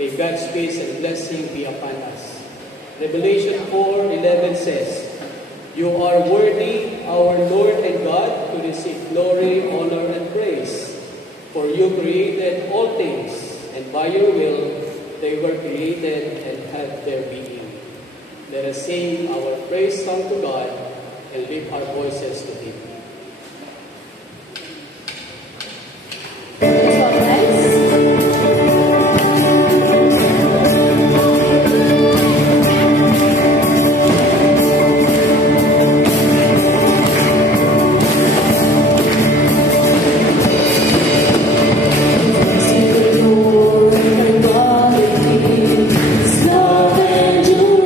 May God's peace and blessing be upon us. Revelation 4:11 says, "You are worthy, our Lord and God, to receive glory, honor, and praise. For you created all things, and by your will they were created and had their being." Let us sing our praise song to God and lift our voices to Him.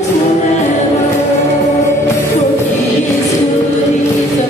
Forever, for He is good, He's a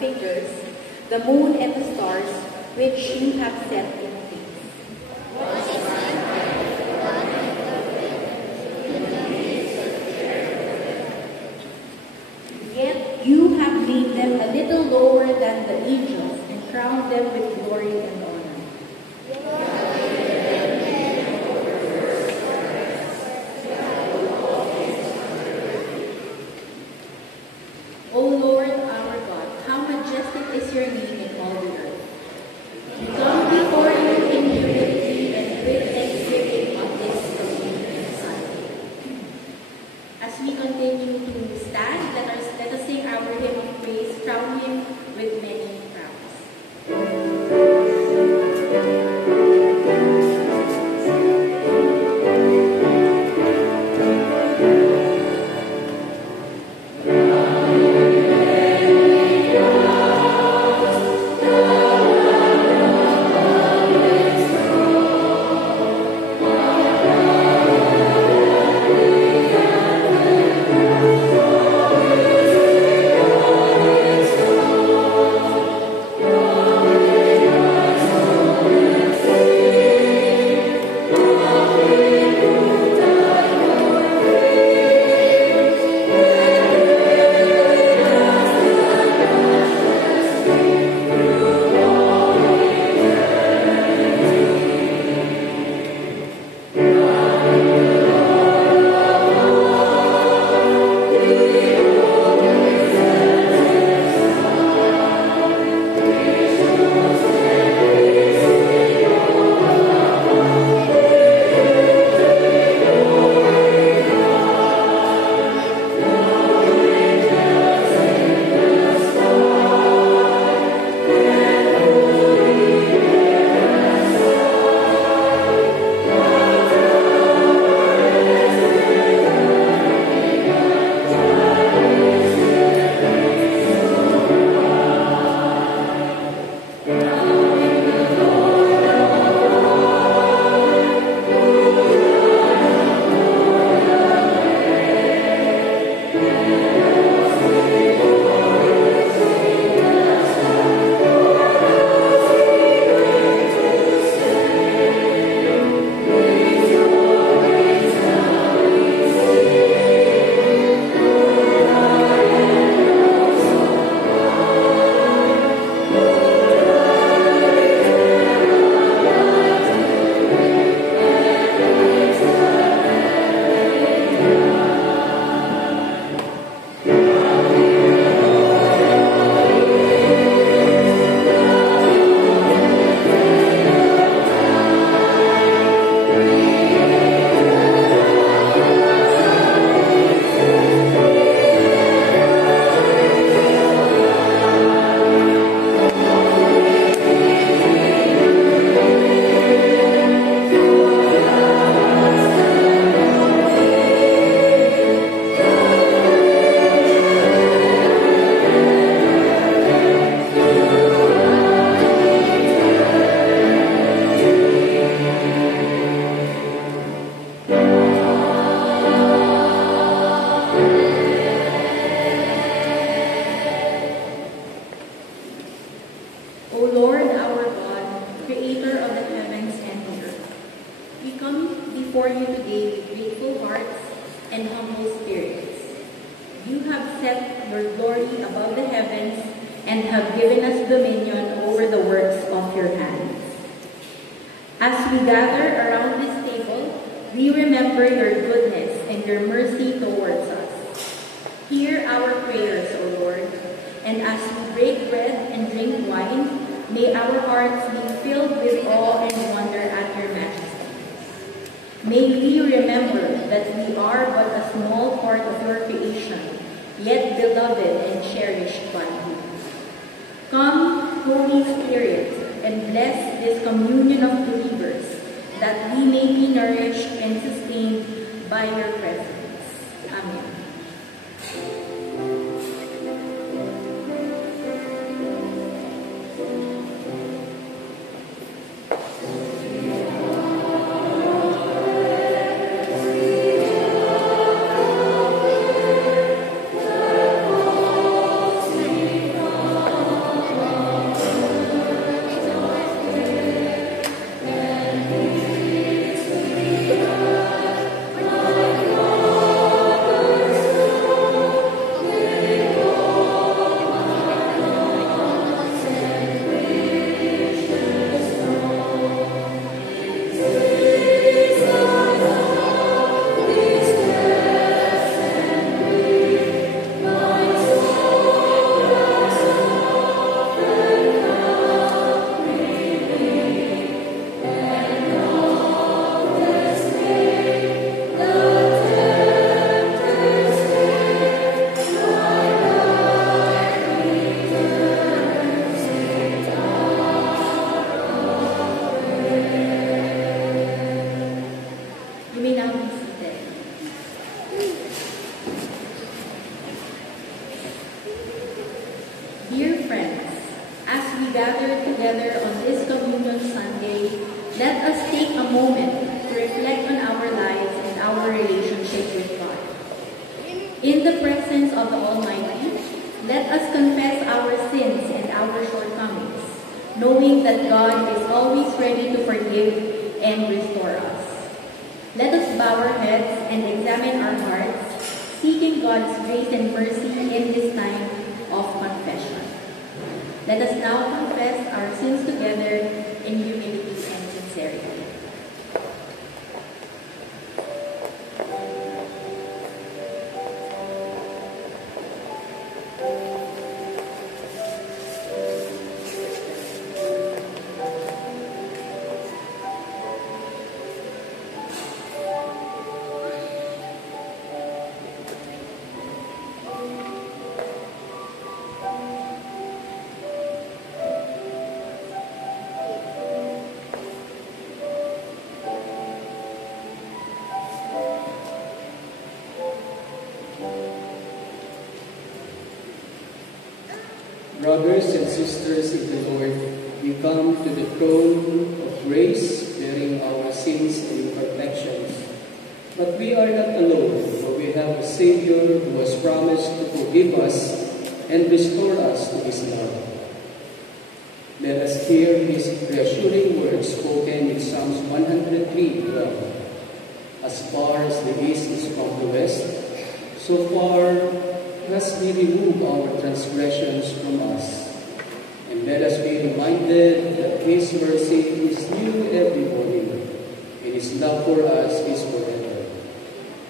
figures, the moon and the stars, which you have set in place. Yet you have made them a little lower than the angels and crowned them with glory and honor. O Lord our God, how majestic is your name in all the earth. We come before you in humility and with thanksgiving on this communion Sunday. As we continue to stand, let us sing our hymn of praise, crown him with many crowns. O Lord our God, creator of the heavens and the earth, we come before you today with grateful hearts and humble spirits. You have set your glory above the heavens and have given us dominion over the works of your hands. As we gather around this table, we remember your goodness and your mercy towards us. Hear our prayers, O Lord, and as we break bread and drink wine, may our hearts be filled with awe and wonder at your majesty. May we remember that we are but a small part of your creation, yet beloved and cherished by you. Come, Holy Spirit, and bless this communion of believers, that we may be nourished and sustained by your presence. Amen. we gather together on this Communion Sunday, let us take a moment to reflect on our lives and our relationship with God. In the presence of the Almighty, let us confess our sins and our shortcomings, knowing that God is always ready to forgive and restore us. Let us bow our heads and examine our hearts, seeking God's grace and mercy in this time of confession. Let us now confess our sins together in humility and sincerity. Brothers and sisters in the Lord, we come to the throne of grace, bearing our sins and imperfections. But we are not alone, for we have a Savior who has promised to forgive us and restore us to His love. Let us hear His reassuring words spoken in Psalms 103:12. As far as the east is from the west, so far as we remove our transgressions from us. And let us be reminded that His mercy is new every morning, and His love for us is forever.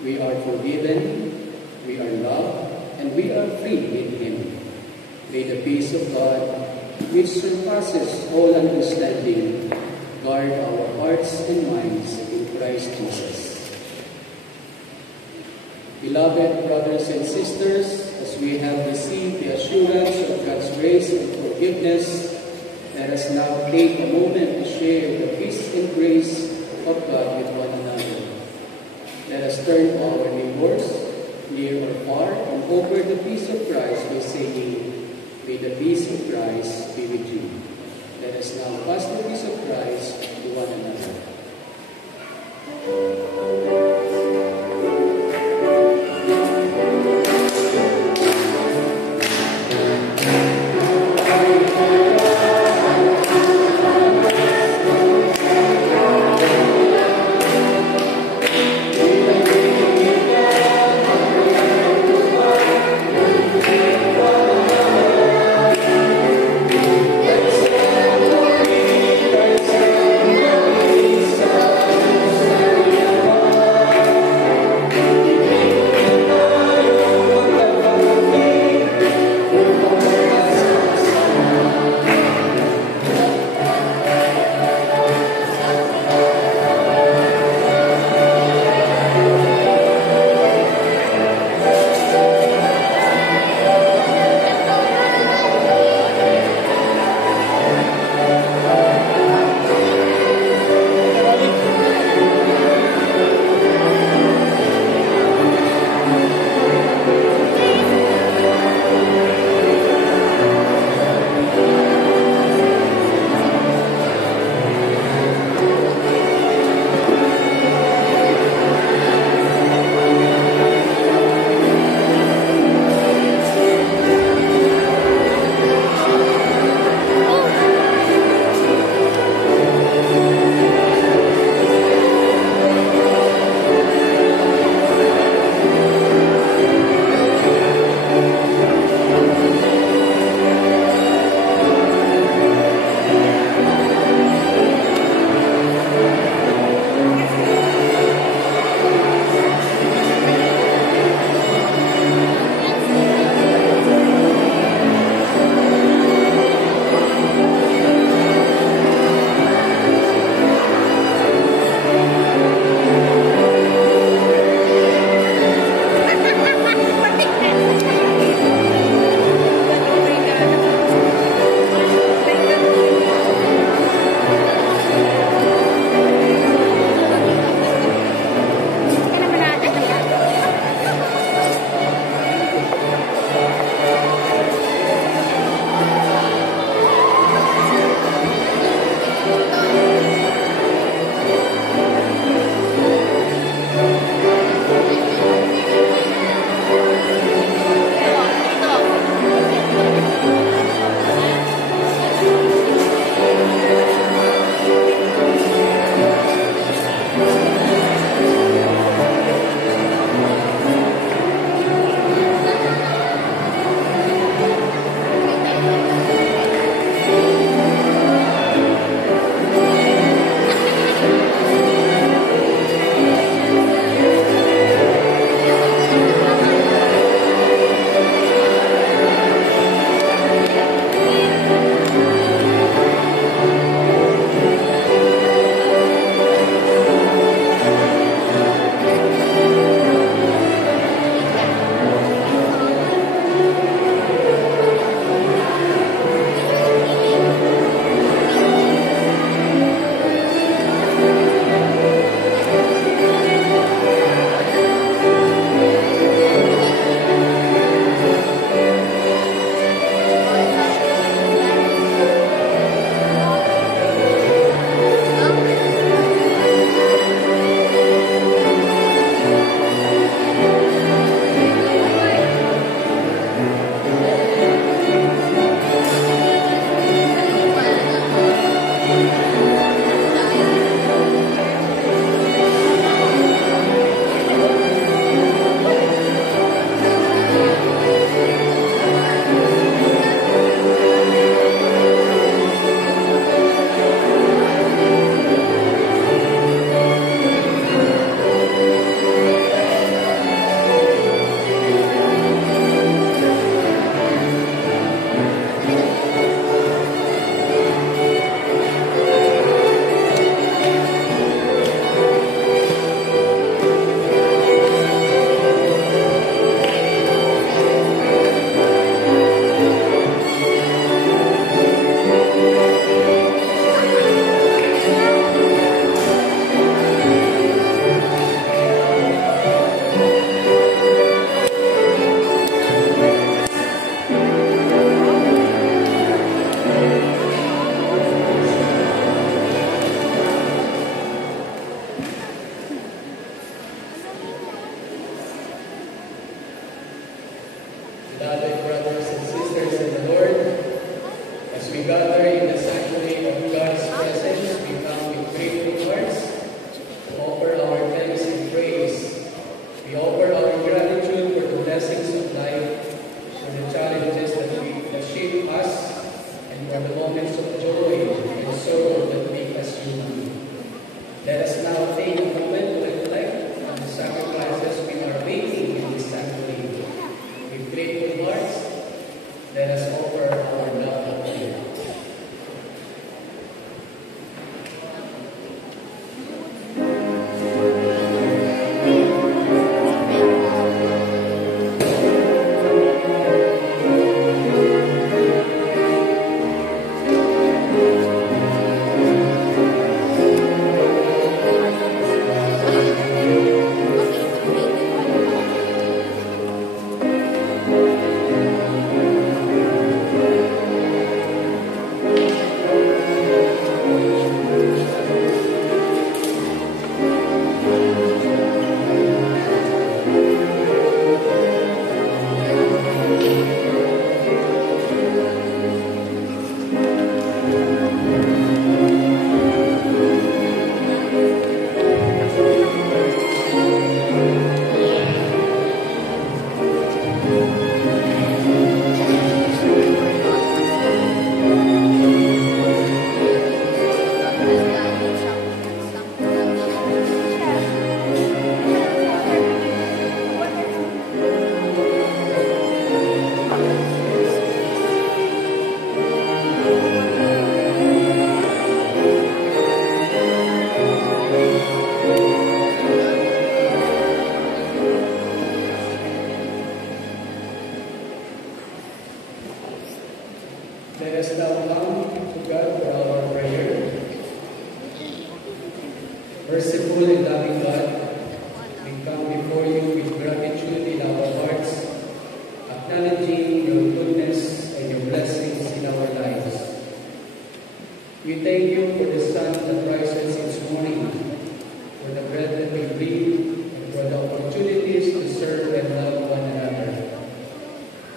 We are forgiven, we are loved, and we are free in Him. May the peace of God, which surpasses all understanding, guard our hearts and minds in Christ Jesus. Beloved brothers and sisters, as we have received the assurance of God's grace and forgiveness, let us now take a moment to share the peace and grace of God with one another. Let us turn to our neighbors, near or far, and offer the peace of Christ by saying, "May the peace of Christ be with you." Let us now pass the peace of Christ to one another. Beloved brothers and sisters in the Lord, as we gather in the sanctuary of God's presence, we come with grateful hearts to offer our thanks and praise. We offer our gratitude for the blessings of life, for the challenges that shape us, and for the moments of joy and sorrow that make us human. Let us now take a moment to reflect on the sacrifices we are making in this sanctuary. With grateful hearts, let us offer our love to you. Let us now come to God for our prayer. Merciful and loving God, we come before you with gratitude in our hearts, acknowledging your goodness and your blessings in our lives. We thank you for the sun that rises each morning, for the bread that we breathe, and for the opportunities to serve and love one another.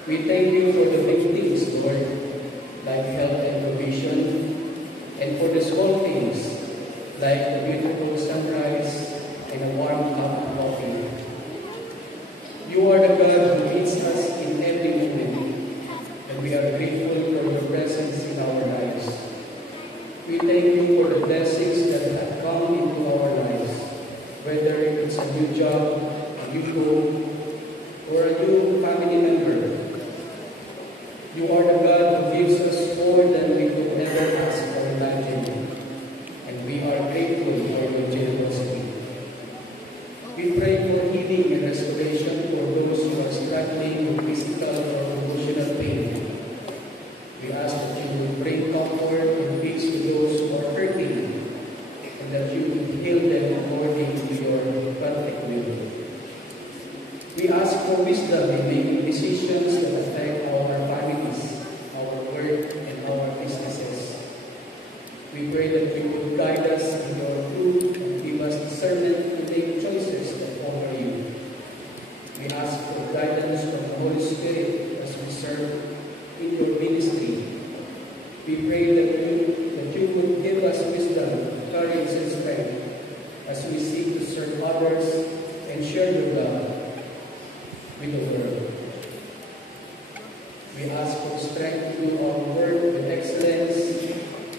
We thank you for the big things, Lord, like health and provision, and for the small things, like the beautiful sunrise and a warm cup of coffee. You are the God who meets us in every moment, and we are grateful for thank you for the blessings that have come into our lives, whether it's a new job, a new home, or a new family member. You are the God who gives us more than we could ever ask or imagine, and we are grateful for your generosity. We pray for healing and restoration for those who are struggling with physical or emotional pain. We ask that you will bring comfort and peace to those who are hurting, and that you will heal them according to your perfect will. We ask for wisdom in making decisions that affect our families, our work, and our businesses. We pray that you will guide us in your truth and give us discernment to make choices that honor you. We ask for guidance from the Holy Spirit as we serve in your ministry. We pray that you will give us wisdom, courage, and strength as we seek to serve others and share your love with the world. We ask for strength to do our work with excellence,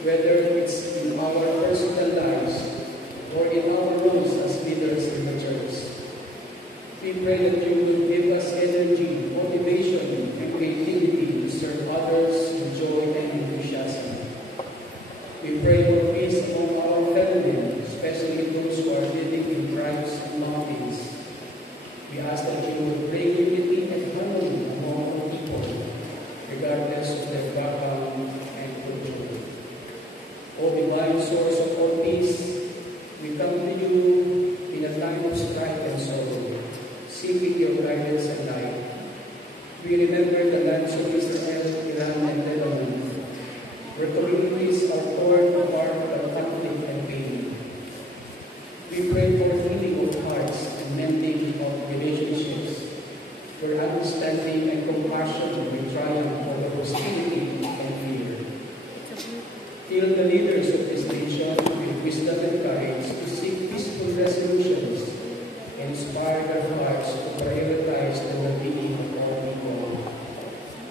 whether it's in our personal lives or in our roles as leaders in the church. We pray that you will give us energy, motivation, and creativity to serve others with joy and enthusiasm. We pray for peace among our family, especially those who are living in tribes and mountains. We ask that you will bring unity and harmony among all people, regardless of their background and culture. O divine source of all peace, we come to you in a time of strife and sorrow, seeking your guidance and light. We remember the lands of Israel, Iran, and Lebanon, where communities are torn apart by conflict and pain. We pray for healing of hearts and mending of relationships, where understanding and compassion will triumph over hostility and fear. Fill the leaders of this nation with wisdom and courage to seek peaceful resolutions and inspire their hearts to prioritize the well-being of all people.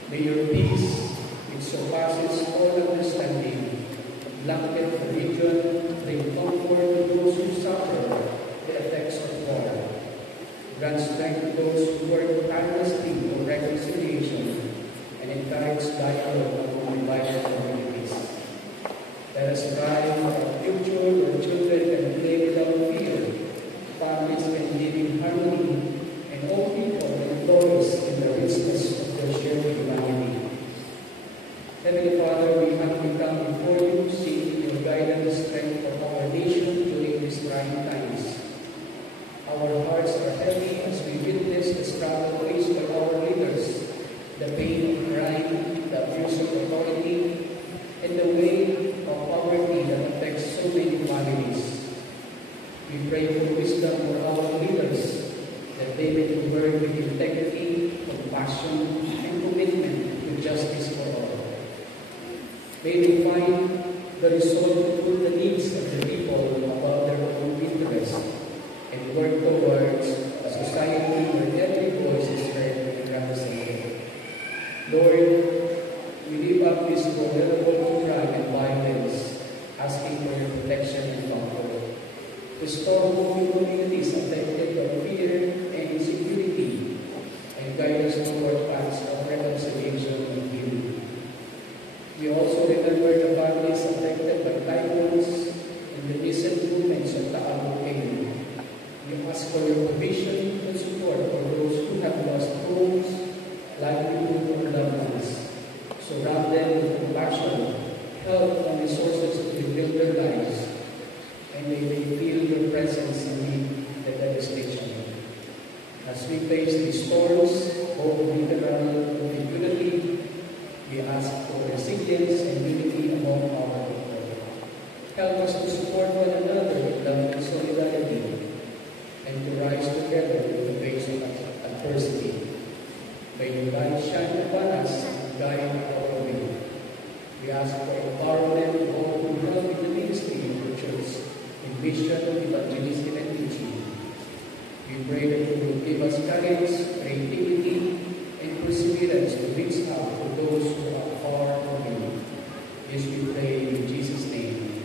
May your peace, which surpasses all understanding, blanket the region, bring comfort to those who suffer the effects of war. Grant strength to those who work tirelessly for reconciliation and encourage dialogue among divided communities. Let us strive for a future where children can play without fear, families can live in harmony, and all people can flourish in the richness of their shared humanity. Heavenly Father, we humbly come before you, seeking your guidance and strength for our nation during these trying times. Our hearts are heavy as we witness the struggle faced by our leaders, the pain of crime, the abuse of authority, and the weight of poverty that affects so many families. We pray for wisdom for our leaders, that they may work with integrity, compassion, and commitment to justice for all. May we find the resolve to put the needs of the people above their own interests and work towards a society where every voice is heard and represented. Lord, we lift up this vulnerable to crime and violence, asking for your protection and comfort. Restore home communities affected by fear and insecurity, and guide us toward paths of reconciliation and healing. We also remember the families affected by typhoons and the recent movements of Taal volcano. We ask for your provision and support for those who have lost homes, livelihood, or loved ones. Surround them with compassion, help, and resources to rebuild their lives, and may they feel your presence amid the devastation. As we face these storms, both literal and figuratively, we ask for resilience and unity among our people. Help us to support one another with love and solidarity, and to rise together in the face of adversity. May your light shine upon us and guide our way. We ask for empowerment of all who help in the ministry of the church, in vision, evangelism, and teaching. We pray that you will give us courage, creativity, and perseverance to reach out to those who are far from you. This we pray in Jesus' name.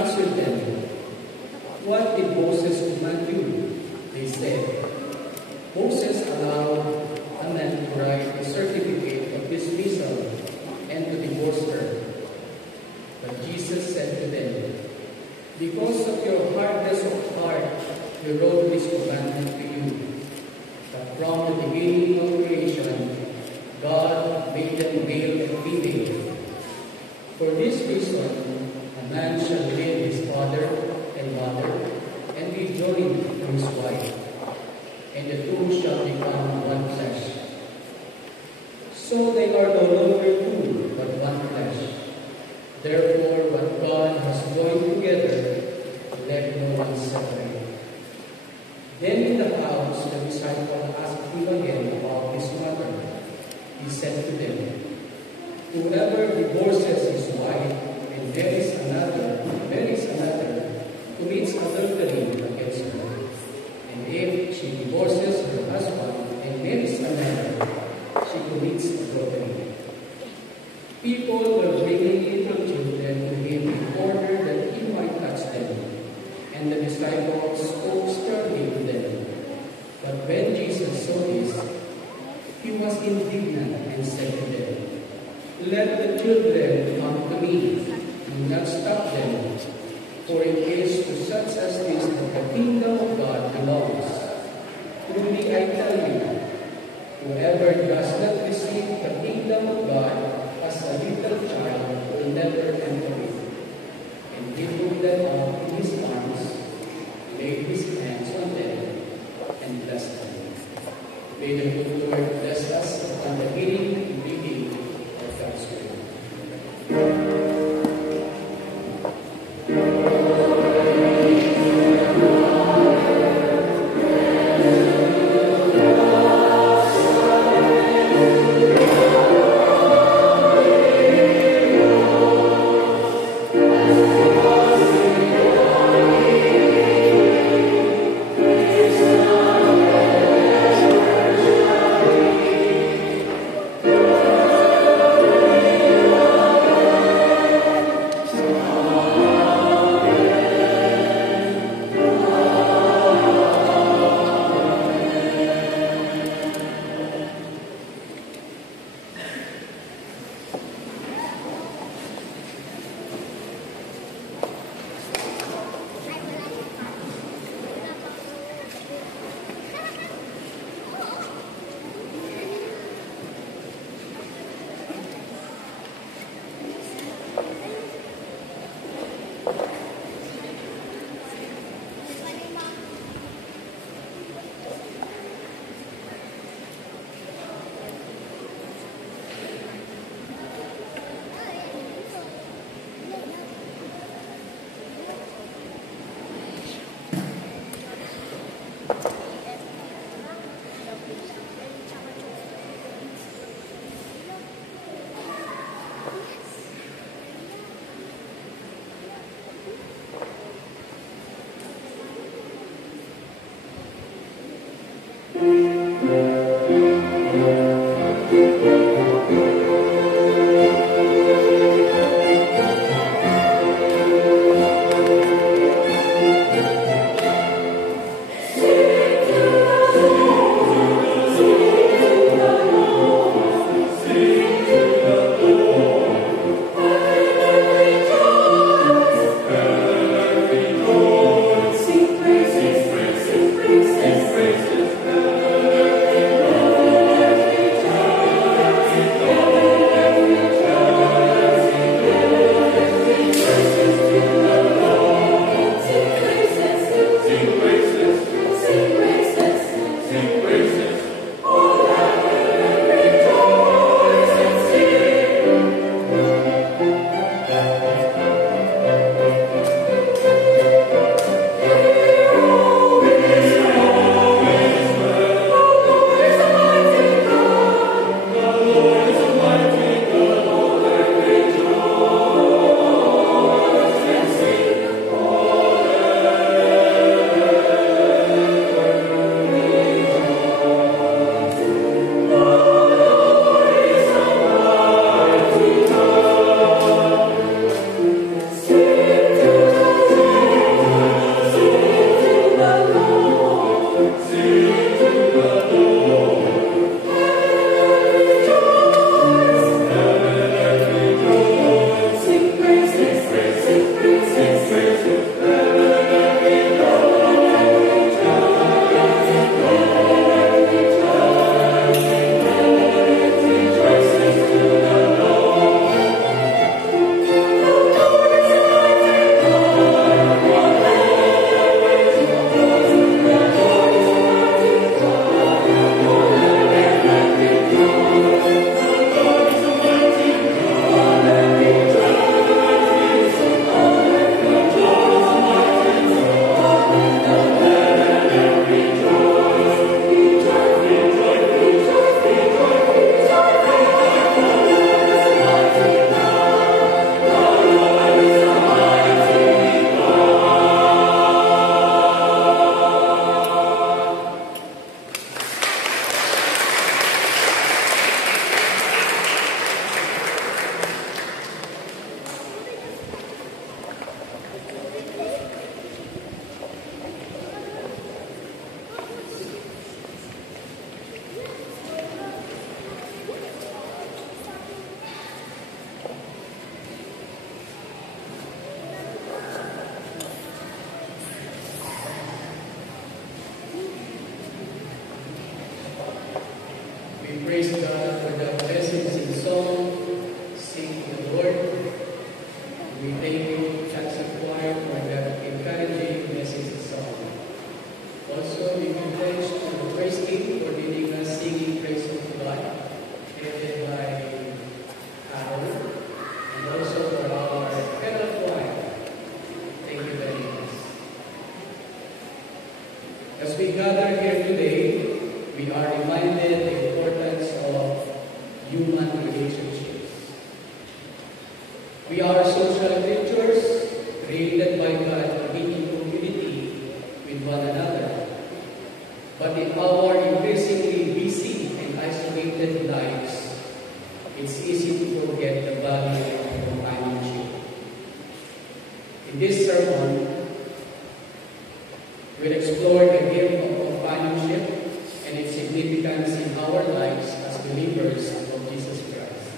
answered them, "What did Moses command you?" They said, "Moses allowed a man to write a certificate of dismissal and to divorce her." But Jesus said to them, "Because of your hardness of heart, he wrote this commandment to you. But from the beginning of creation, God made them male and female. For this reason, a man shall leave his father and mother and be joined to his wife, and the two shall become one flesh. So they are no longer two, but one flesh. Therefore, what God has joined together, let no one separate." Then in the house, the disciple asked him again about this matter. He said to them, "Whoever divorces his wife and marries another, commits adultery against her. And if she divorces her husband and marries another, she commits adultery." People were bringing little children to him in order that he might touch them, and the disciples spoke sternly to them. But when Jesus saw this, he was indignant and said to them, "Let the children come to me, do not stop them, for it is to such as this that the kingdom of God belongs. Truly I tell you, whoever does not receive the kingdom of God as a little child will never enter it." And he took them up in his arms, laid his hands on them, and blessed them. May the good Lord bless us upon the hearing and reading of God's word. Praises, As we gather here today, we are reminded the importance of human relationships. We are social creatures created by God to be in community with one another. But in our increasingly busy and isolated lives, it's easy to forget the value of companionship. In this sermon, we'll explore the gift of companionship and its significance in our lives as believers of Jesus Christ.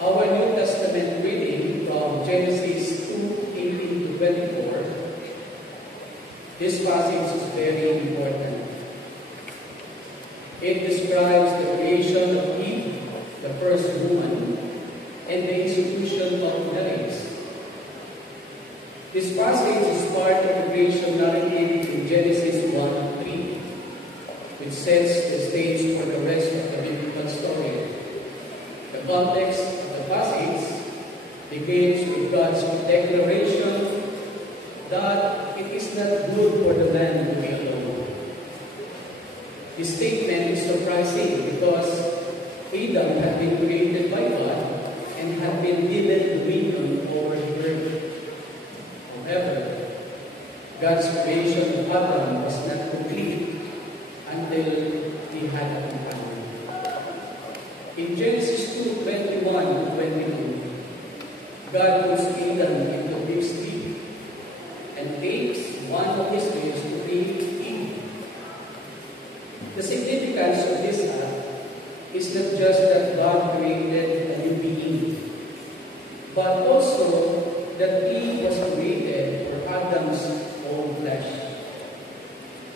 Our New Testament reading from Genesis 2:18 to 24. This passage is very important. It describes the creation of Eve, the first woman, and the institution of marriage. This passage is part of the creation narrative in Genesis 1:3, which sets the stage for the rest of the biblical story. The context of the passage begins with God's declaration that it is not good for the man to be alone. This statement is surprising because Adam had been created by God and had been given dominion over the earth. However, God's creation of Adam was not complete until he had a companion. In Genesis 2:21 to 22, God puts Adam into his sleep and takes one of his ribs to be Eve. The significance of this act is not just that God created a new being, but also that Eve was created for Adam's own flesh.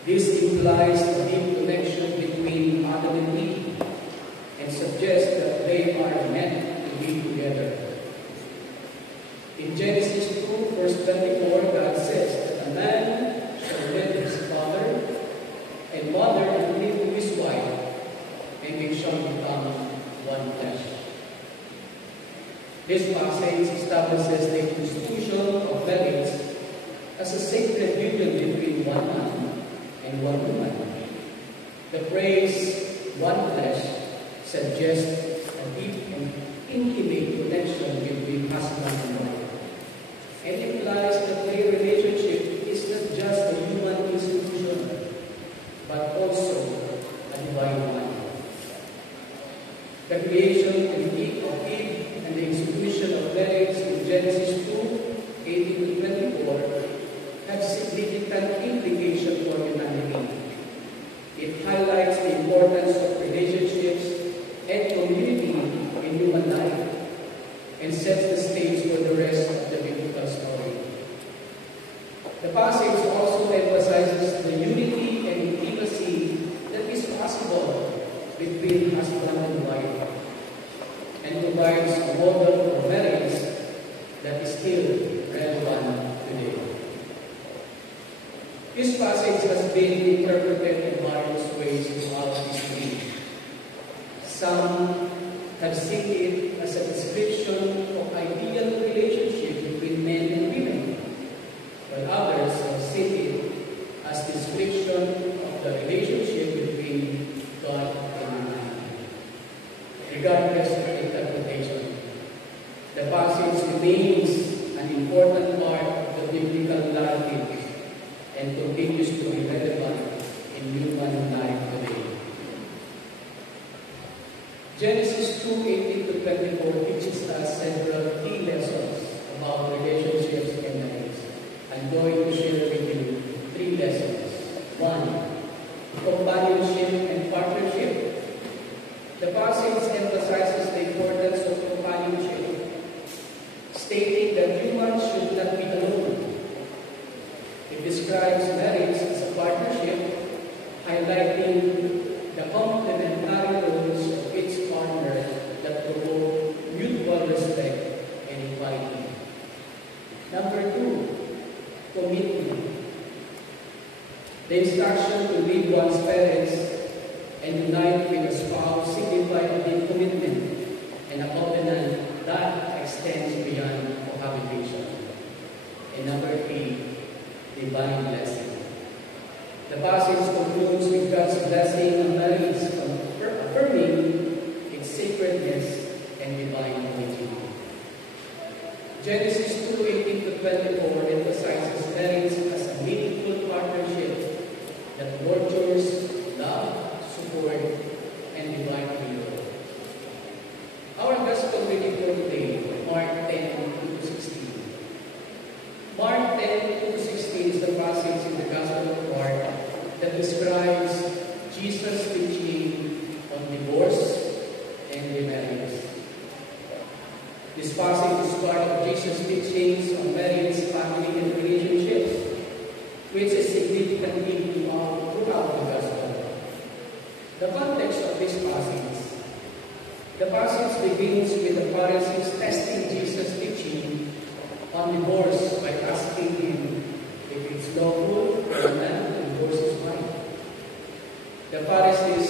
This implies a deep connection between Adam and Eve and suggests that they are meant to be together. In Genesis 2, verse 24, God says that a man shall leave his father and mother and cleave to his wife, and they shall become one flesh. This passage establishes the institution of marriage as a sacred union between one man and one woman. The phrase "one flesh" suggests a deep and intimate connection between husband and wife, and implies that their relationship is not just a human institution, but also a divine one. The creation of Eve and the institution of marriage in Genesis 2:18 to 24 have significant implications for humanity. It highlights the importance of relationships and community in human life and sets the stage for the rest of the biblical story. The passage also emphasizes the unity and intimacy that is possible between husband and wife, and provides a model for marriage that is still relevant today. This passage has been interpreted in various ways throughout history. Some have seen it as a description of ideal relationship between men and women, while others have seen it as description of the relationship between God and humanity. Regardless of interpretation, the passage remains an important part of the biblical narrative and continues to be relevant in human life today. Genesis 2:18 to 24 teaches us several key lessons about relationships and marriage. I'm going to share with you 3 lessons. 1. Companionship and partnership. The passage emphasizes the importance of companionship, stating that humans should not be alone. It describes marriage as a partnership, highlighting the complementary roles of each partner that promote mutual respect and equality. Number 2, commitment. The instruction to leave one's parents and unite with a spouse signify a deep commitment and a covenant that extends beyond cohabitation. And number 3, divine blessing. The passage concludes with God's blessing on marriage, affirming its sacredness and divine origin. Genesis 2:18-24 emphasizes marriage as a meaningful partnership that nurtures love, support, and divine freedom. Our gospel reading for today, Mark 10:2-16. Mark 10:2-16 is the passage in the Gospel of Mark that describes Jesus' teaching on divorce and remarriage. This passage is part of Jesus' teachings on marriage, family, and relationships, which is significant throughout the Gospel. The context of this passage. The passage begins with the Pharisees testing Jesus' teaching on divorce by asking him if it's lawful for a man to divorce his wife. The Pharisees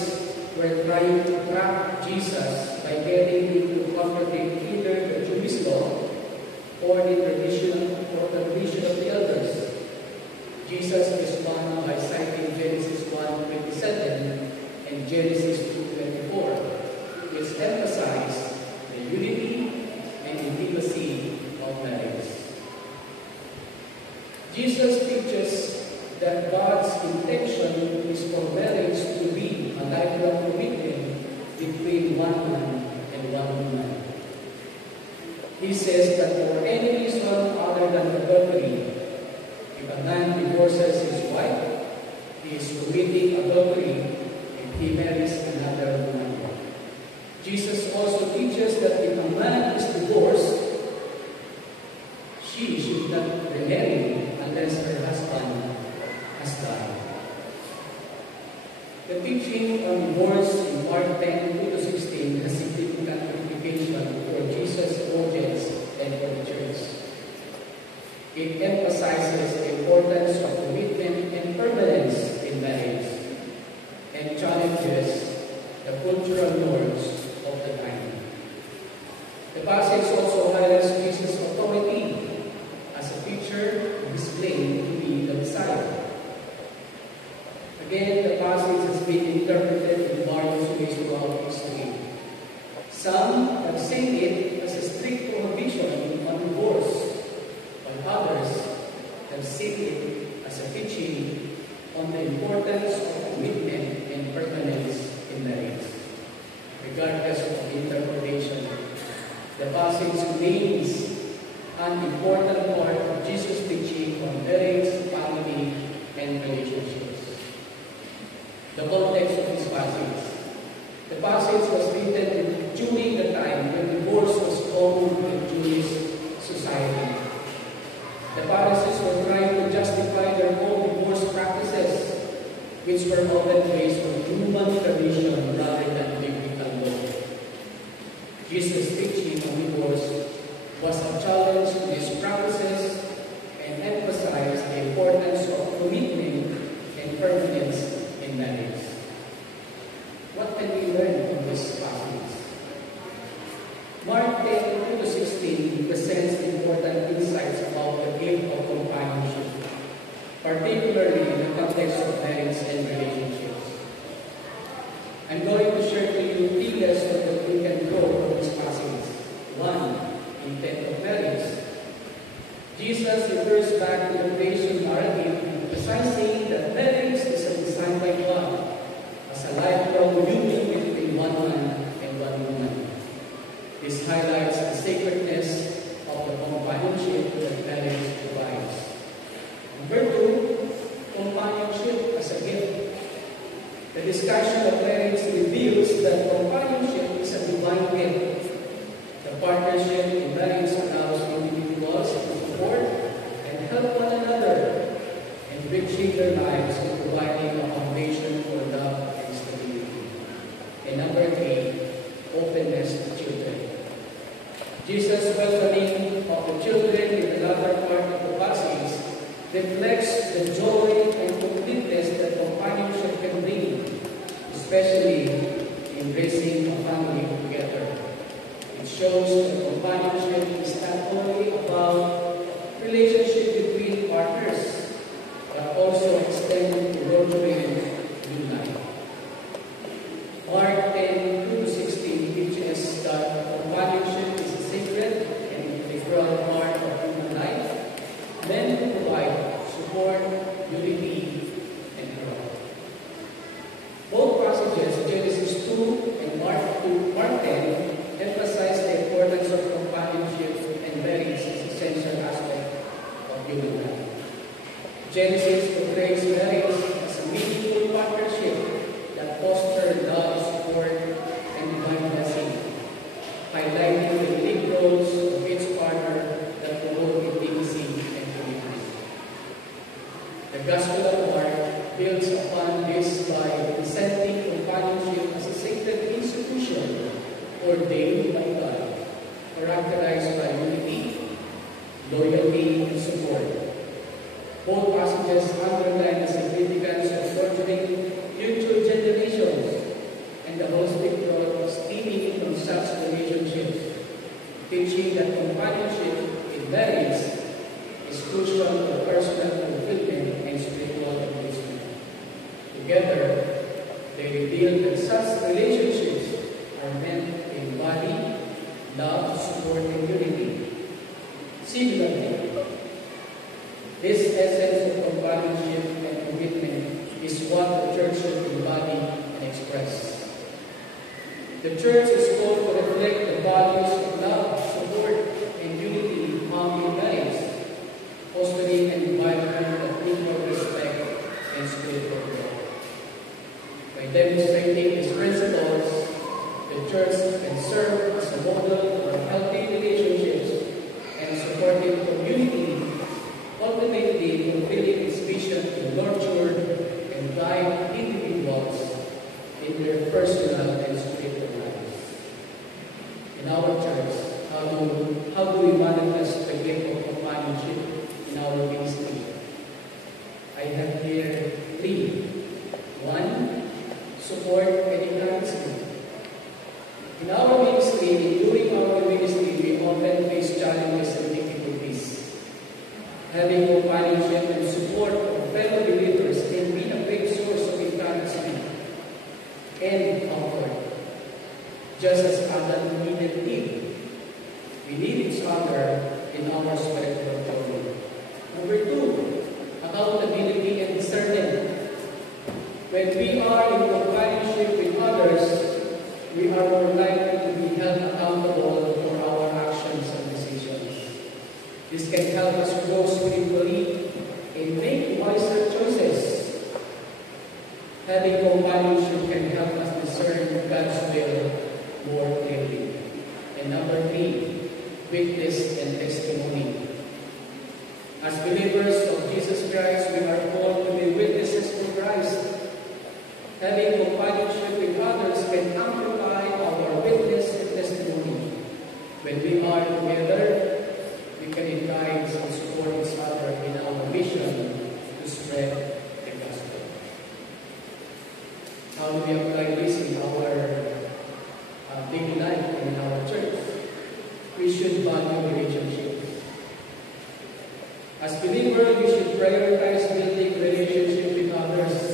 were trying to trap Jesus by getting him to contradict either the Jewish law or the tradition of the elders. Jesus responded by citing Genesis 1:27 and Genesis 2:24, which emphasize the unity and intimacy of marriage. Jesus teaches that God's intention is for marriage to be a lifelong commitment between one man and one woman. He says that for any reason other than adultery, if a man divorces his wife, he is committing adultery if he marries another woman. Jesus also teaches that if a man is divorced, she should not remarry unless her husband has died. The teaching on divorce in Mark 10:2-16 has significant implication for Jesus' audience and for the church. It emphasizes the importance of commitment and permanence in marriage and challenges the cultural norms of the time. The passage also highlights Jesus' authority as a teacher who is claimed to be the Messiah. Again, the passage has been interpreted in various ways throughout history. Some have seen it as a strict prohibition on divorce, while others have seen it as a teaching on the importance of commitment and permanence in marriage. Regardless of the interpretation, the passage remains an important part of Jesus' teaching on marriage, family, and relationships. The context of this passage. The passage was written during the time when divorce was common in Jewish society. The Pharisees were trying to justify their own divorce practices, which were often based on human tradition rather than biblical law. Jesus' teaching on divorce was a challenge to these practices and emphasized the importance of commitment and permanence in marriage. What can we learn from this passage? Mark 10:2-16 presents important insights about the gift of companionship, particularly in the context of marriage and relationships. I'm going to share to you 3 lessons that we can draw from this passage. 1. Intent of marriage. Jesus refers back to the creation narrative, emphasizing that marriage is a design by God as a lifelong union between one man and one woman. This highlights the sacredness of the companionship that marriage provides. Number 2, companionship as a gift. The discussion of marriage reveals that companionship is a divine gift. The partnership in marriage allows individuals to support and help one another, enriching their lives and providing a foundation for love and stability. And number 3, openness to children. Jesus' welcoming of the children in the latter part of the passage reflects the joy and completeness that companionship can bring, especially in raising a family together. It shows that companionship is not only about relationship between partners, but also extended to support, unity, and growth. Both passages, Genesis 2 and Mark 10, emphasize the importance of companionship and marriage as an essential aspect of human life. Genesis portrays marriage as a meaningful partnership that fosters love, support, and divine blessing, highlighting the unique roles of each partner that promote intimacy and commitment. The Gospel of Mark builds upon this by presenting companionship as a sacred institution ordained by God, characterized by unity, loyalty, and support. Both passages underline the significance of nurturing future generations and the holistic growth stemming from such relationships, teaching that companionship in marriage is crucial for personal fulfillment and spiritual engagement. Together, they reveal that such relationships are meant to embody love, support, and unity. Similarly, this essence of companionship and commitment is what the church should embody and express. The church is called to reflect the values of love, support, and unity found in marriage, fostering an environment of mutual respect and spiritual growth. By demonstrating these principles, the church can serve as a model for healthy relationships and supportive community, ultimately fulfilling its mission to nurture and guide individuals in their personal and spiritual lives. In our church, how do we manifest the gift of companionship in our ministry? I have here 3. 1, support and encouragement. In our ministry, during our ministry, we often face challenges and difficulties. Having companionship and support of fellow believers can be a great source of encouragement and comfort. Just as Adam needed Eve, we need each other in our spiritual journey. Number 2, accountability and discernment. When we are in companionship with others, we are more likely to be held accountable for our actions and decisions. This can help us grow spiritually and make wiser choices. Having companionship can help us discern God's will more clearly. And number 3, witness and testimony. As believers of Jesus Christ, we are called to be witnesses for Christ. Having companionship with others can amplify our witness and testimony. When we are together, we can encourage and support each other in our mission to spread the gospel. How do we apply this in our daily life and in our church? We should value relationships. As believers, we should prioritize building relationships with others.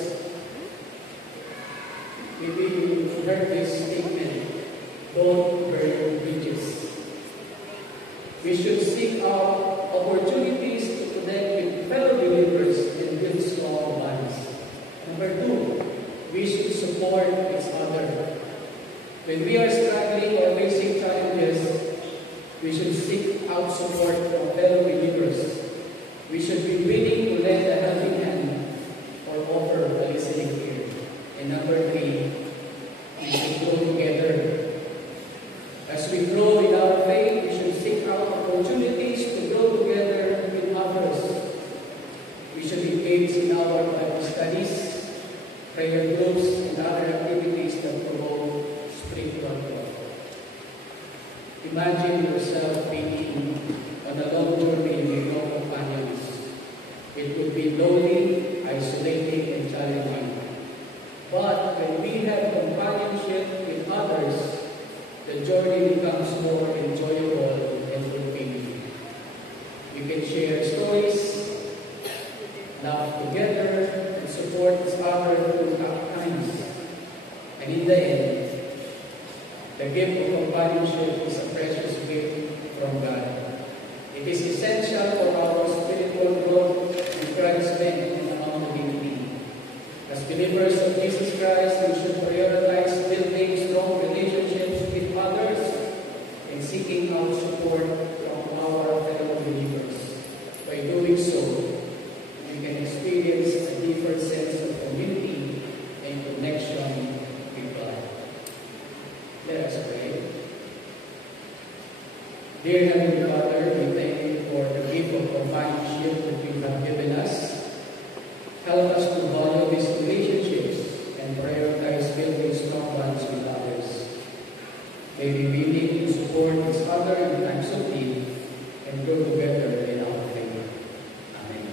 Maybe you heard this statement, don't burn bridges. We should seek out opportunities to connect with fellow believers and build strong bonds. Number 2, we should support each other. When we are struggling or facing challenges, we should seek out support from fellow believers. We should be willing to lend a helping hand or offer a listening ear. And number 3, we should grow together. As we grow in our faith, we should seek out opportunities to grow together with others. We should engage in our Bible studies, prayer groups, and other activities that promote spiritual growth. Imagine yourself being on a long journey with no companions. It would be lonely, isolating, and challenging. But when we have companionship with others, the journey becomes more enjoyable and fulfilling. We can share stories, laugh together, and support each other through tough times. And in the end, the gift of companionship is a precious gift from God. It is essential for our spiritual growth and Christ's Dear Heavenly Father, we thank you for the gift of companionship that you have given us. Help us to value these relationships and prioritize building strong bonds with others. May we be willing to support each other in times of need and grow together in our faith. Amen.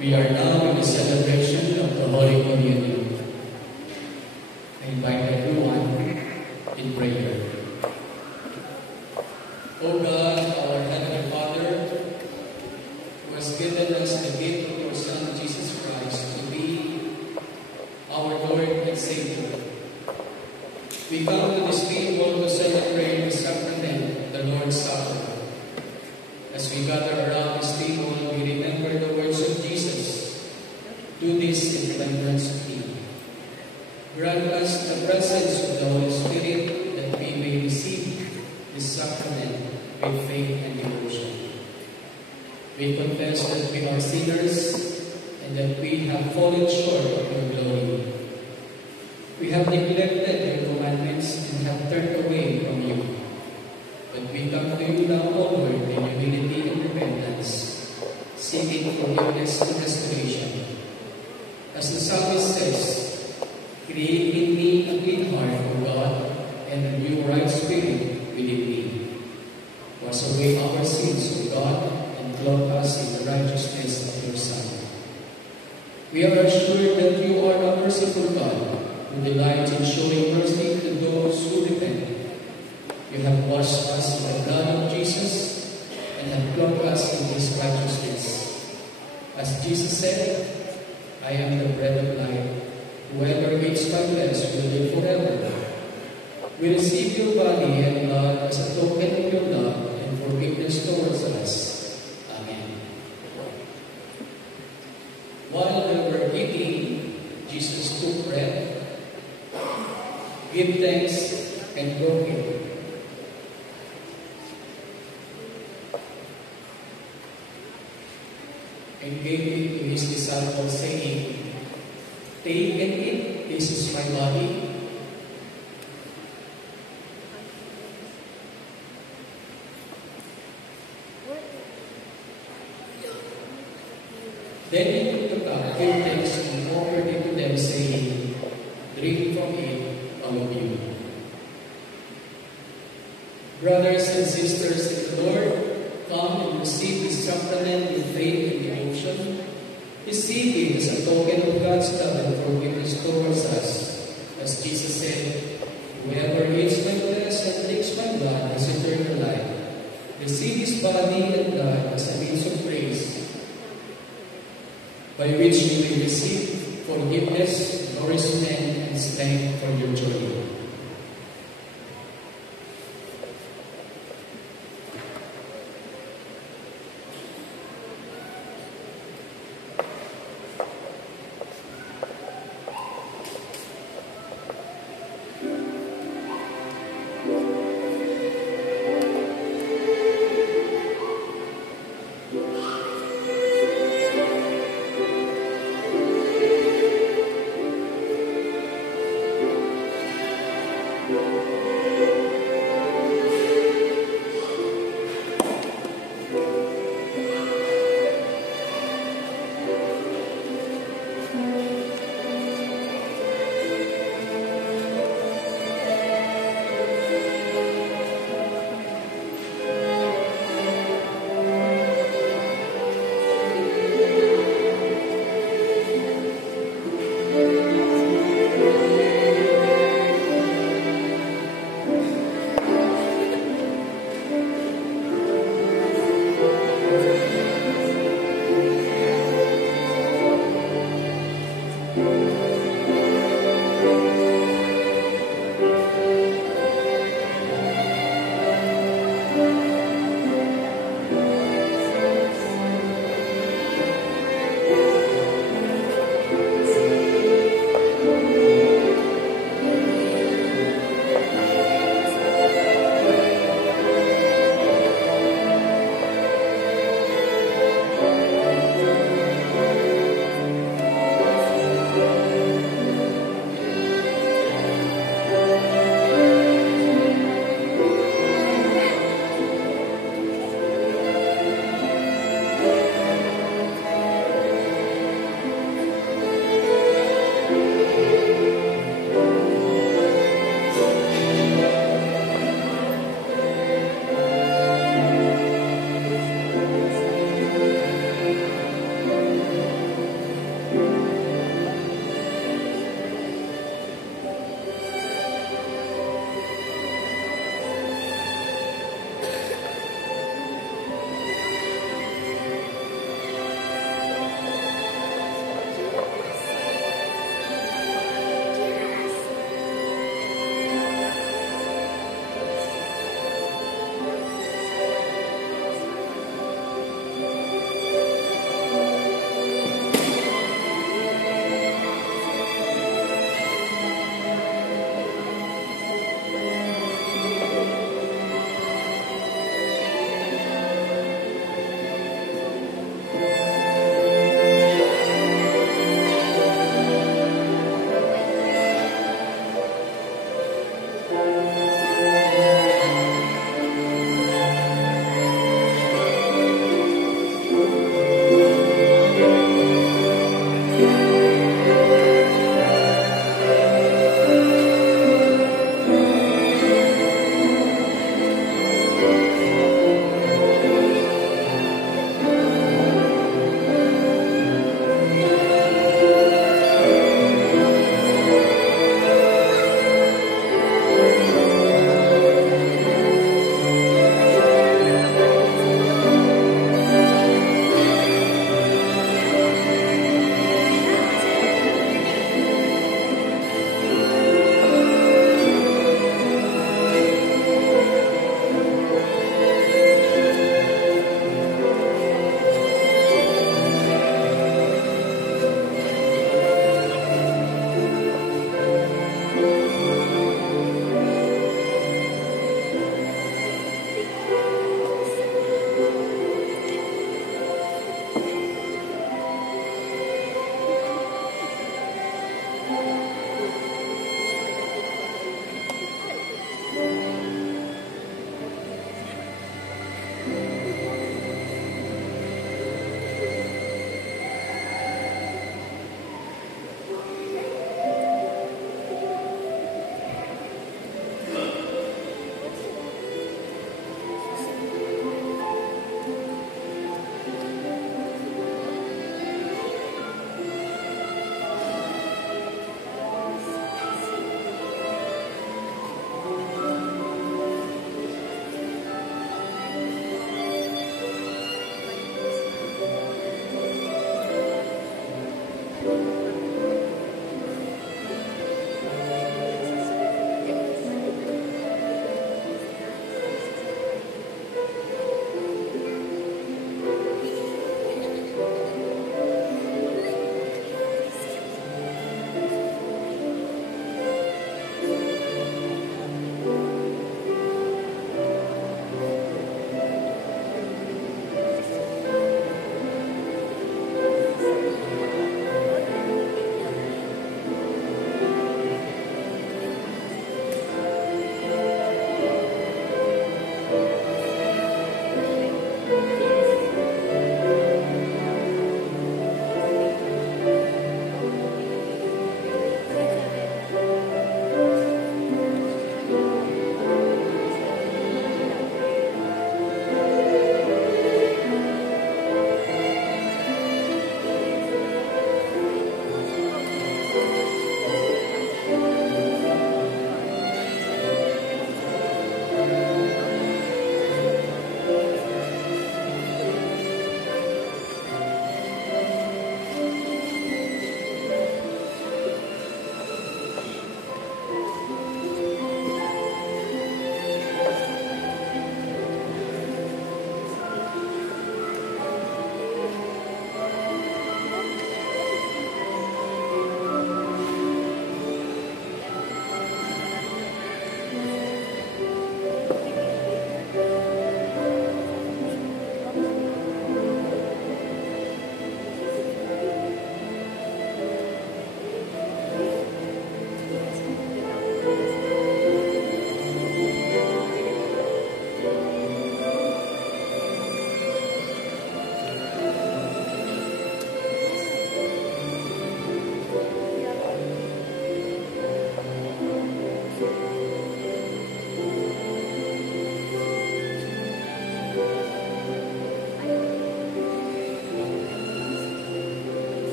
We are now in the celebration of the Holy Communion. I invite everyone in prayer. O God, our Heavenly Father, who has given us the gift of your Son, Jesus Christ, to be our Lord and Savior, we come to this table to celebrate Lord's Supper. As we gather around this table, we remember the words of Jesus. Do this in remembrance of me. Grant us the presence of the Holy Spirit that we may receive this sacrament with faith and devotion. We confess that we are sinners and that we have fallen short of your glory. We have neglected your commandments and have turned away from you. But we come to you now, O Lord, in humility and repentance, seeking forgiveness and restoration. As the psalmist says, create in me a clean heart, O God, and renew a right spirit within me. Wash away our sins, O God, and clothe us in the righteousness of your Son. We are assured that you are a merciful God, who delights in showing mercy to those who repent. You have washed us in the blood of Jesus and have clothed us in his righteousness. As Jesus said, I am the bread of life. Whoever eats my flesh will live forever. We receive your body and blood as a token of your love and forgiveness towards us. Amen. While they were eating, Jesus took bread, gave thanks, and broke it. And gave it to his disciples, saying, take and eat, this is my body. Then he took the cup, gave thanks, and offered it to them, saying, drink from it, all of you. Brothers and sisters in the Lord, come and receive this sacrament with faith and devotion. Receive it as a token of God's love and forgiveness towards us. As Jesus said, whoever eats my flesh and drinks my blood has eternal life. Receive his body and blood as a means of grace, by which you may receive forgiveness, nourishment, and strength for your journey.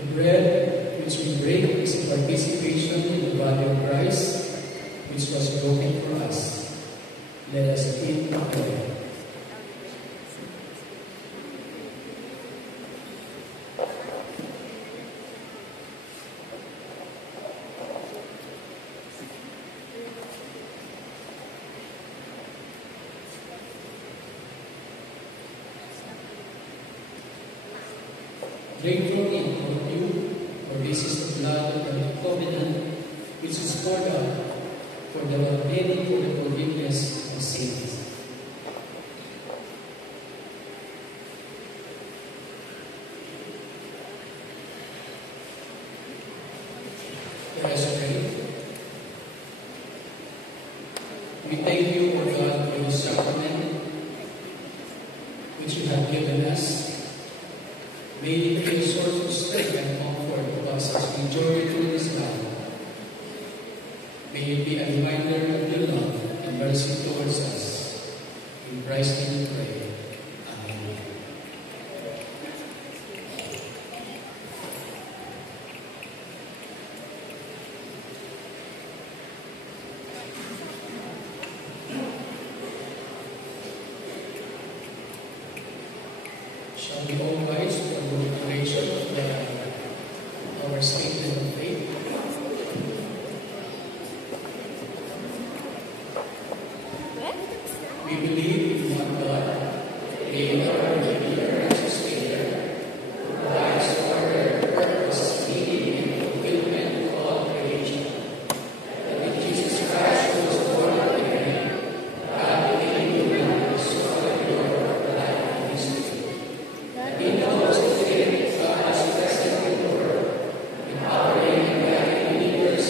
The bread which we break is a participation in the body of Christ, which was broken for us. Let us eat together. Drink from it, all of you, for this is the blood of the new covenant, which is poured out for the many for the forgiveness of sins. Let us pray. We thank you, O God, for the sacrament which you have given us. May it be a source of strength and comfort to us as we journey through this life. May it be a reminder of your love and mercy towards us. In Christ's name we pray. Amen. Shall we all rise for the declaration of our statement of faith? We believe in one God, creator of the universe and sustainer, who provides order, purpose, meaning, and fulfillment of all creation. That in Jesus Christ, who was born of Mary, God became human, restored the order of the life of history. He knows the faith God has present in the world, empowering and guiding believers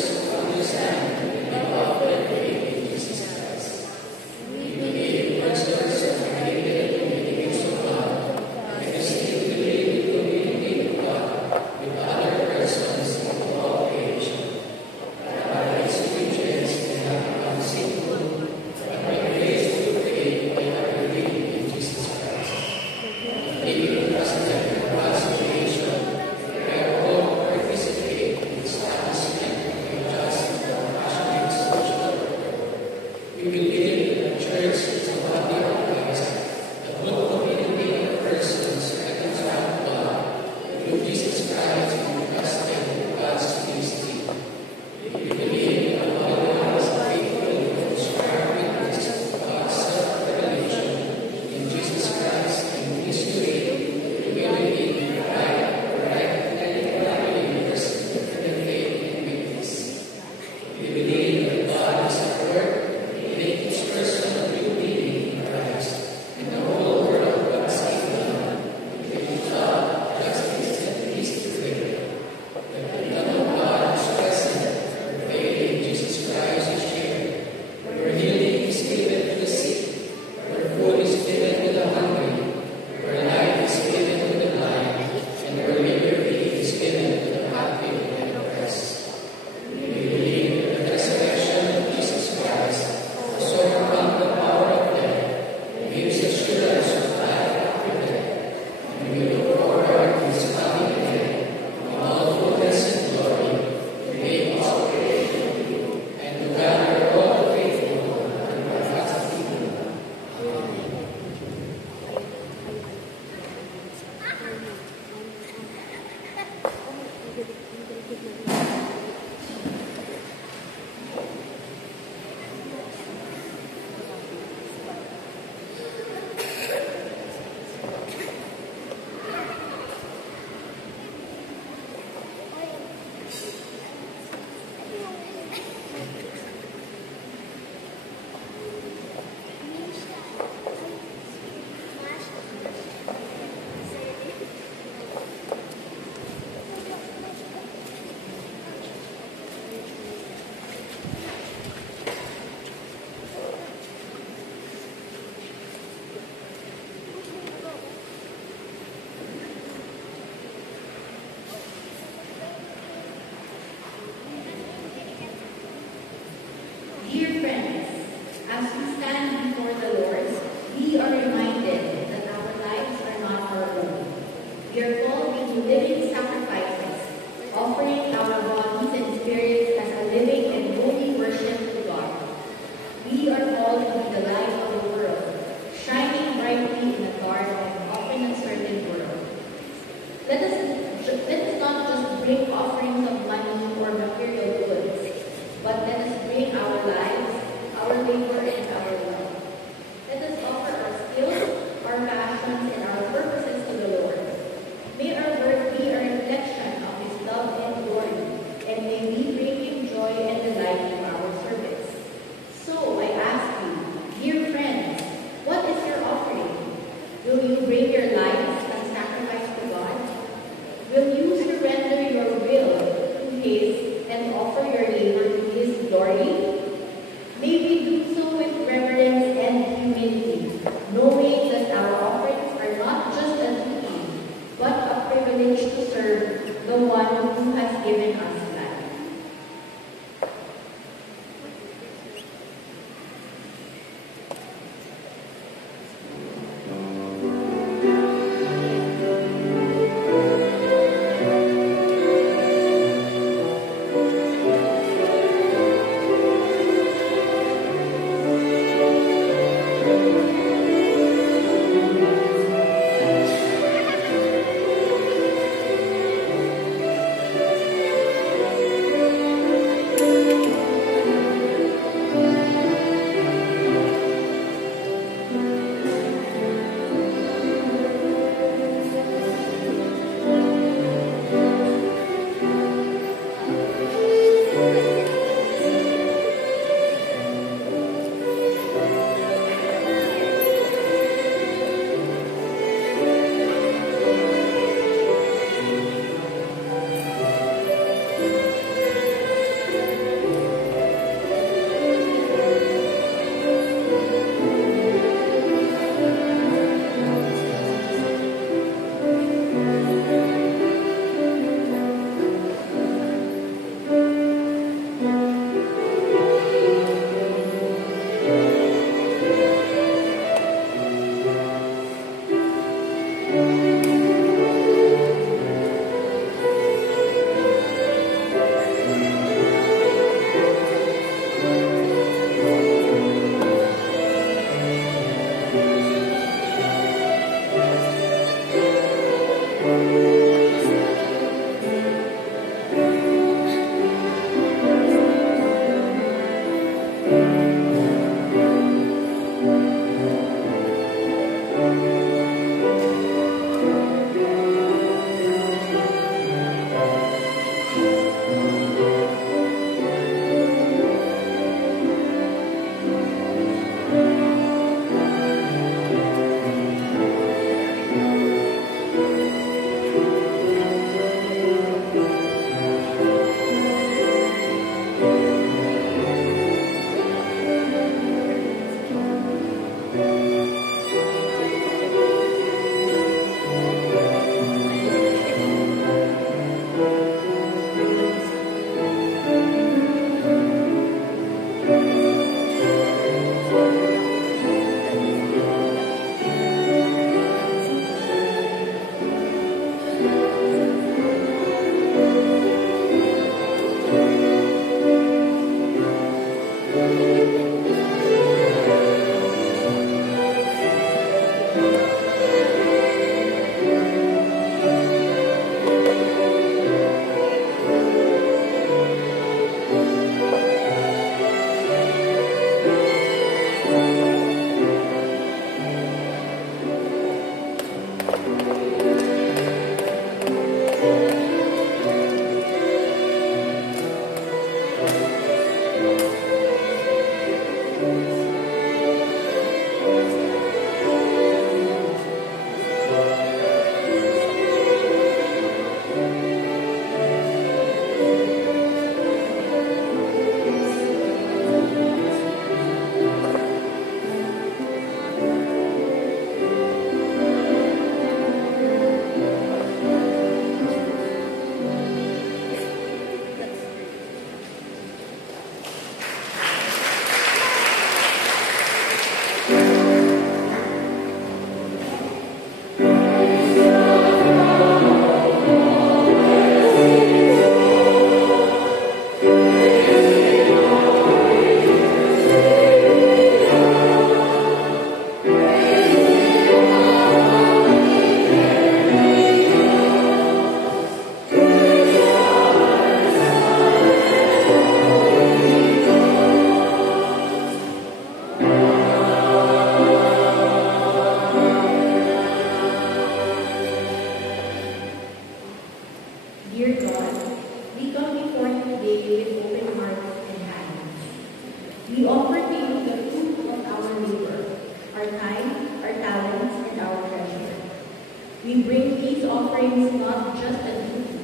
We bring these offerings not just as duty,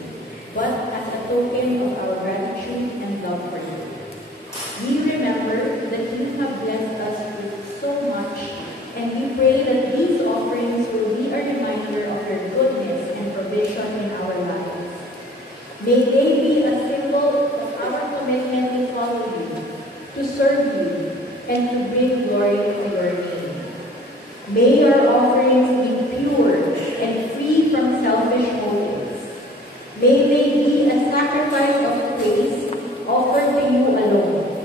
but as a token of our gratitude and love for you. We remember that you have blessed us with so much, and we pray that these offerings will be a reminder of your goodness and provision in our lives. May they be a symbol of our commitment to follow you, to serve you, and to bring glory to your name. May our offerings be pure and free from selfish motives. May they be a sacrifice of praise offered to you alone.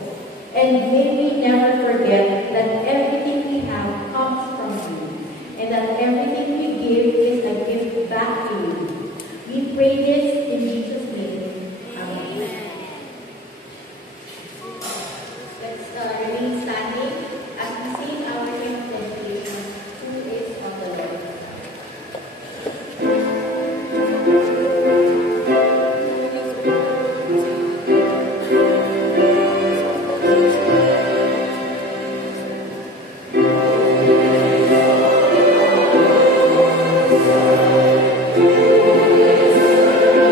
And may we never forget that everything we have comes from you, and that everything we give is a gift back to you. We pray this in Jesus' name. Amen. Let's remain standing as we sing our hymn of dedication, Who is of the Lord. Thank you.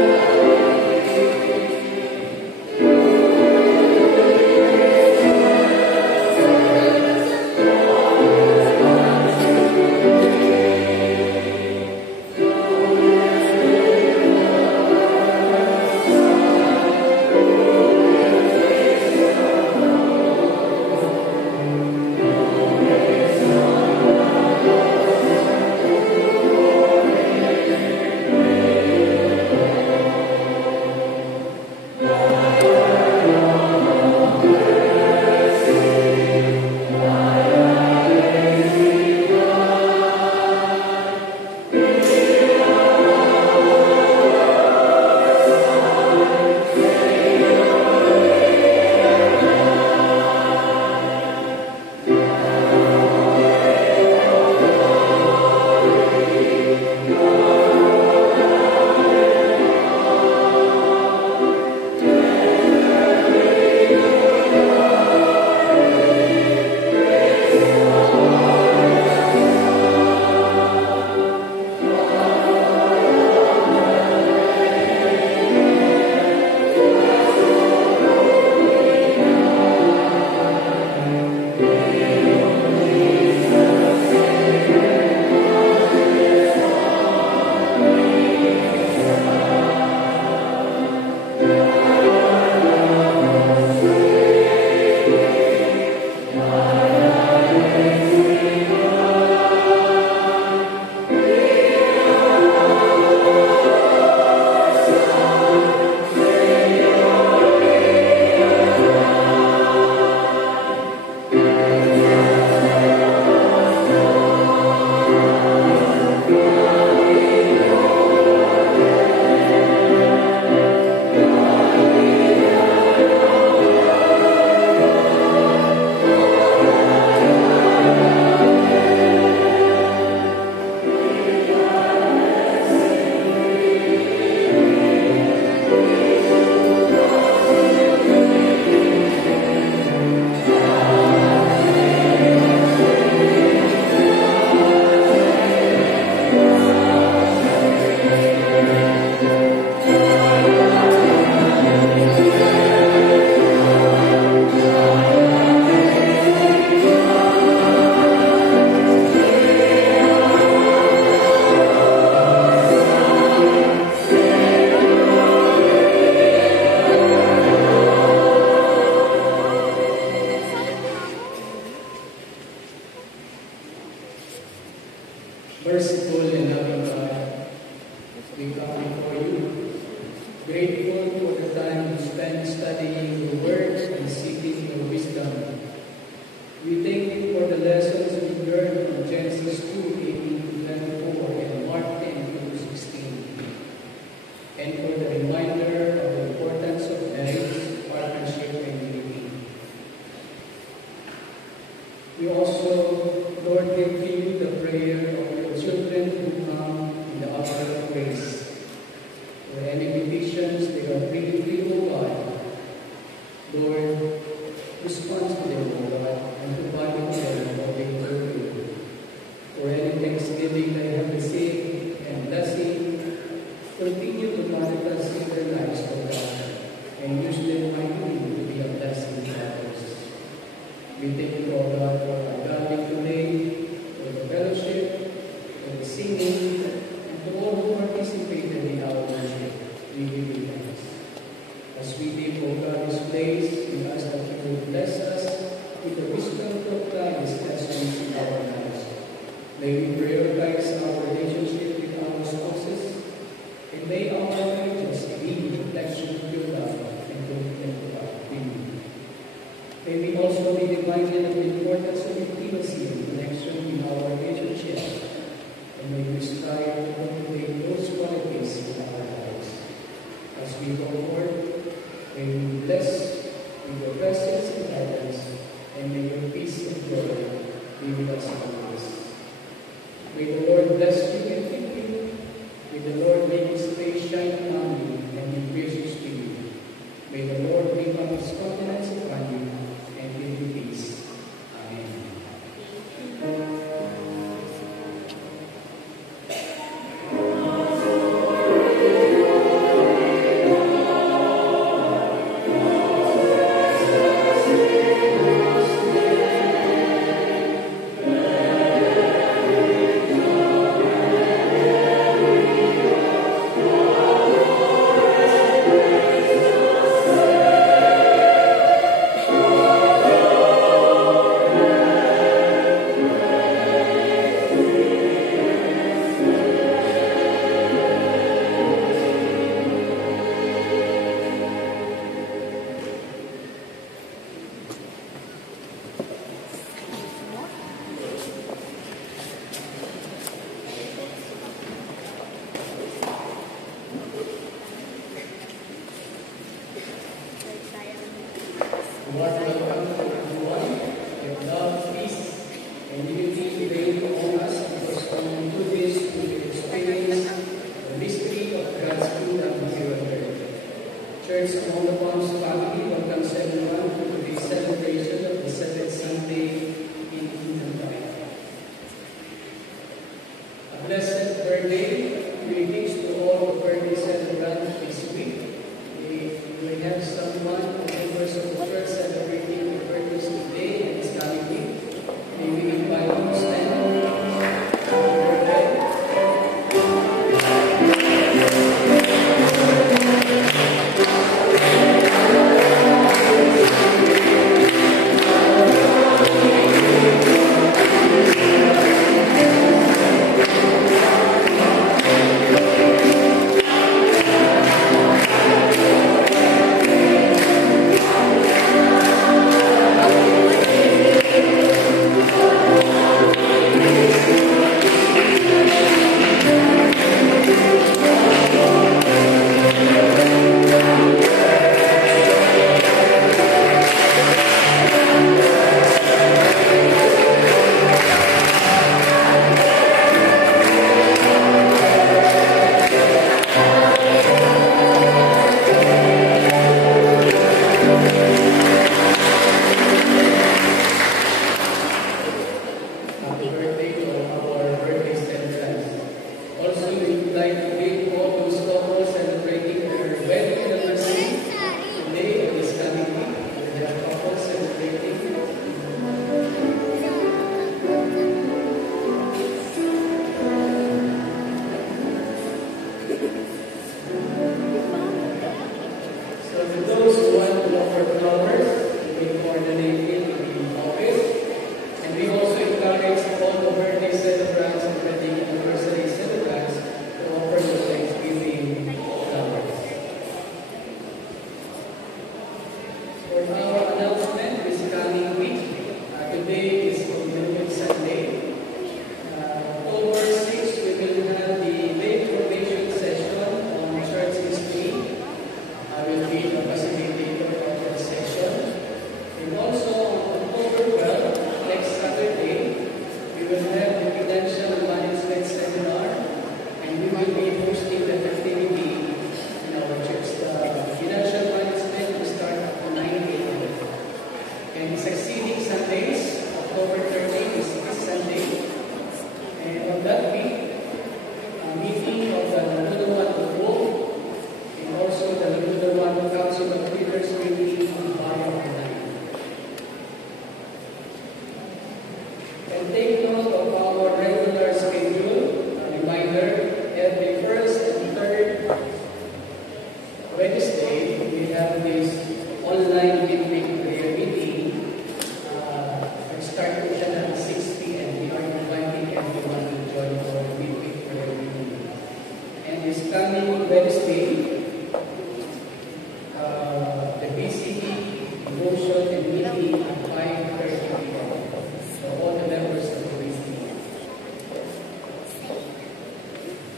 Merciful and loving God, we come before you, grateful for the time we spent studying your word and seeking your wisdom. We thank you for the lessons we learned from Genesis 2:18-24 and Mark 10:2-16, and for the reminder of the importance of marriage, partnership, and unity. We also, Lord, give to you the prayer of your children who come in the hour of grace. For any petitions they are bringing to you, O God, Lord, respond to them, O God, and provide to them what they deserve. For any thanksgiving they have received and blessing, continue to manifest in their lives, O God, and use them mightily to be a blessing to others. We thank you, O God, for our gathering today, for the fellowship, for the singing, and to all who participated in our worship. We give you thanks. As we leave, O God, this place, we ask that you will bless us with the wisdom to apply these lessons in our lives. May we prioritize our relationship with our spouses, and may our marriages be a reflection of your love and commitment to our family. May we also be reminded of the importance of intimacy and connection in our relationship, and may we strive to cultivate those qualities in our lives. As we go forward, may we be blessed with your presence and guidance, and may your peace and joy be with us always. May the Lord bless you and keep you. May the Lord make his face shine upon you and be gracious to you. May the Lord lift up his countenance upon you and give you peace. Amen.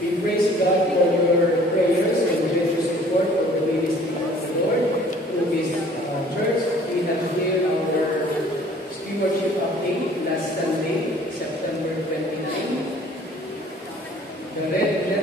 We praise God for your prayers and generous support for the ministry of the Lord through this church. We have here our stewardship update last Sunday, September 29. The red